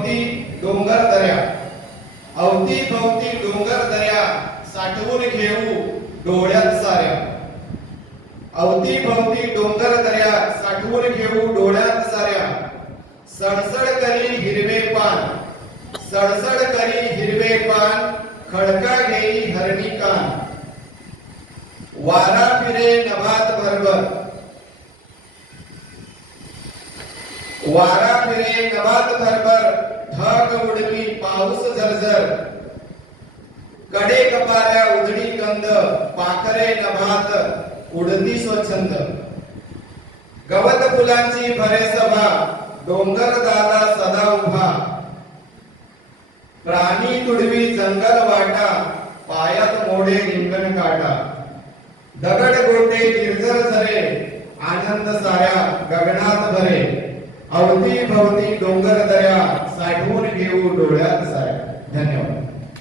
भोवती डोंगर दऱ्या अवती भोवती डोंगर दऱ्या साठवून घेऊ डोळ्यात साऱ्या. अवती भोवती डोंगर दऱ्या साठवून घेऊ डोळ्यात साऱ्या. सणसड करी हिरवे पान. सणसड करी हिरवे पान खडका घेई हरणी कान. वारा फिरे नभात भरभर वारा फिरे नभात भरभर ढग उडवी पाऊस झरझर. कडे कपाऱ्या उजडी कंद पाखरे नभात उडती स्वच्छंद. गवत फुलांची भरे सभा डोंगर दादा सदा उभा. प्राणी तुडवी जंगल वाटा पायात मोडे रिंगण काटा. दगड गोटे निर्जर झरे आनंद साया गगनात भरे. अवती भवती डोंगर दऱ्या देऊ डोळ्यात साऱ्या धन्यवाद.